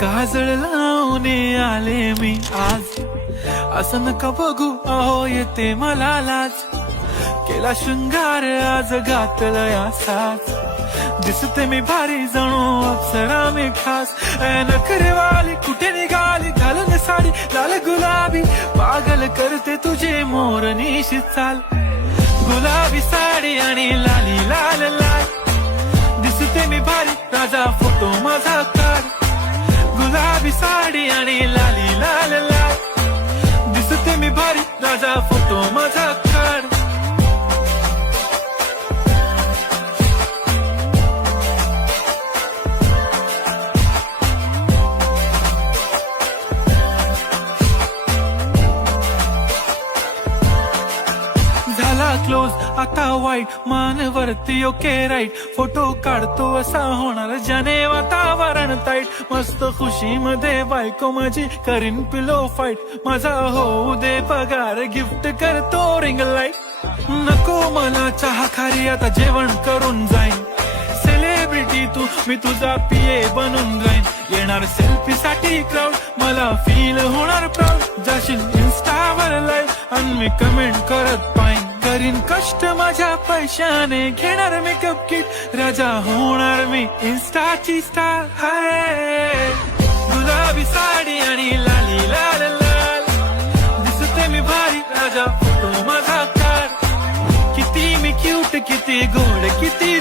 काजळ लावून आले मी आज, असं नका बघू अहो येते मला लाज. केला शृंगार आज घातलं असाच, दिसते मी भारी जणू अप्सरा मी खास. नखरेवाली कुठे निघाली घालून साडी लाल गुलाबी, पागल करते तुझे मोरनीशी चाल. गुलाबी साडी आणि लाली लाल लाल, दिसते मी भारी राजा फोटो माझा काढ. गुलाबी साडी आणि लाली लाल लाल, दिसते मी भारी राजा फोटो माझा काढ. झाला क्लोज आता वाईट, मान वरती ओके राईट. फोटो काढतो असा होणार ज्याने वातावरण ताईट. मस्त खुशी मध्ये बायको माझी करीन पिलो फाईट. माझा होऊ दे पगार गिफ्ट करतो रिंग लाईट. नको मला चहा खारी आता जेवण करून जाईन. सेलिब्रिटी तू मी तुझा पिये बनून जाईन. येणार सेल्फी साठी क्राऊड मला फील होणार प्राऊड. जाशील इन्स्टावर लाईव्ह आणि मी कमेंट करत पाईन. करीन कष्ट माझ्या पैशाने घेणार मेकअप किट. राजा होणार मी इन्स्टाची स्टार. हाय गुलाबी साडी आणि लाली लाल लाल, दिसते मी भारी राजा फोटो माझा काढ. किती मी क्यूट किती गोड किती